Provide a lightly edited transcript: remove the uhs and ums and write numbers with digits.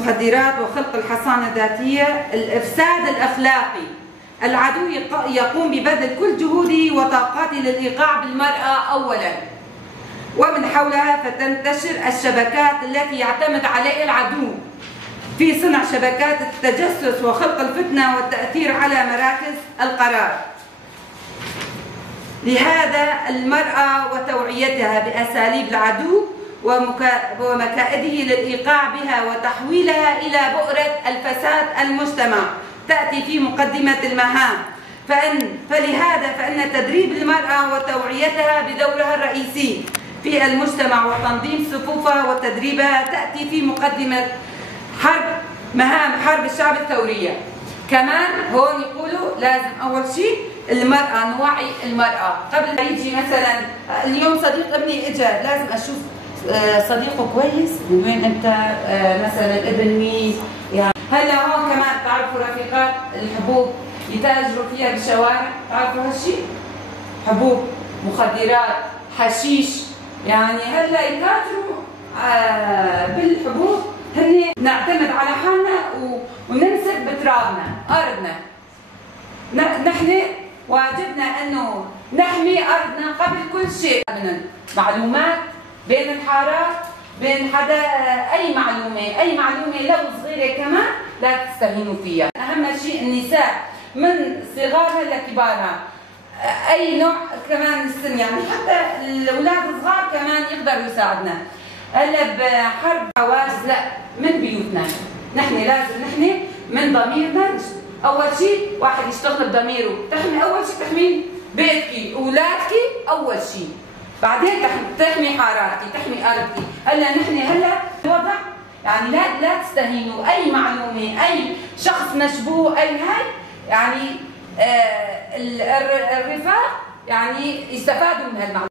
المخدرات وخلق الحصانة الذاتية. الإفساد الأخلاقي. العدو يقوم ببذل كل جهوده وطاقاته للإيقاع بالمرأة أولا، ومن حولها فتنتشر الشبكات التي يعتمد عليها العدو في صنع شبكات التجسس وخلق الفتنة والتأثير على مراكز القرار. لهذا المرأة وتوعيتها بأساليب العدو ومكائده للإيقاع بها وتحويلها إلى بؤرة الفساد المجتمع تأتي في مقدمة المهام. فلهذا فإن تدريب المرأة وتوعيتها بدورها الرئيسي في المجتمع وتنظيم صفوفها وتدريبها تأتي في مقدمة مهام حرب الشعب الثورية. كمان هون يقولوا لازم أول شيء المرأة، نوعي المرأة قبل ما يجي. مثلا اليوم صديق ابني اجى، لازم اشوف صديقه كويس من وين انت، مثلا ابن مين يعني. هلا هون كمان تعرفوا رفيقات الحبوب يتاجروا فيها بالشوارع، تعرفوا هالشيء؟ حبوب، مخدرات، حشيش، يعني هلا يتاجروا بالحبوب. هن نعتمد على حالنا ونمسك بترابنا ارضنا. نحن واجبنا انه نحمي ارضنا قبل كل شيء. من معلومات بين الحارات، بين حدا اي معلومه لو صغيره كمان لا تستهينوا فيها. اهم شيء النساء من صغارها لكبارها، اي نوع كمان السن، يعني حتى الاولاد الصغار كمان يقدروا يساعدنا. هلا بحرب حواس لا، من بيوتنا نحن لازم نحمي من ضميرنا. اول شيء واحد يشتغل بضميره، تحمي اول شيء تحمي بيتك، اولادك اول شيء، بعدين تحمي حاراتك، تحمي ارضك. هلا نحن الوضع يعني لا تستهينوا اي معلومه، اي شخص مشبوه، اي هاي يعني الرفاق يعني يستفادوا من هالمعلومات.